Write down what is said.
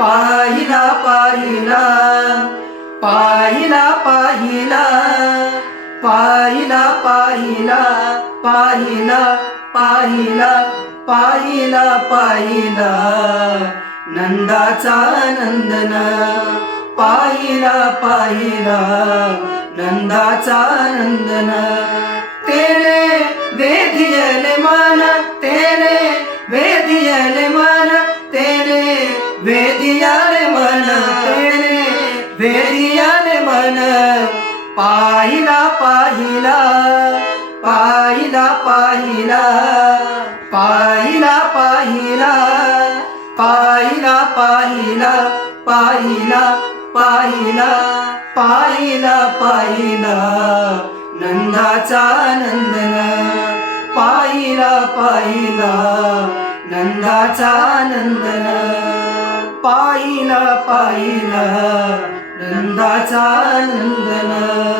पाहिला पाहिला पाहिला पाहिला पाहिला पाहिला पाहिला पाहिला पाहिला पाहिला. नंदाचा नंदन पाहिला पाहिला. नंदाचा नंदन तेने वेधियल मन ते वेदियाने मन तेने वेधियाले मन पाहिला पाहिला पाहिला पाहिला पाहिला पाहिला पाहिला पाहिला पाहिला पाहिला पाहिला पाहिला नंदाचा नंदन पाहिला पाहिला नंदाचा नंदना पाहिला पाहिला नंदाचा नंदन.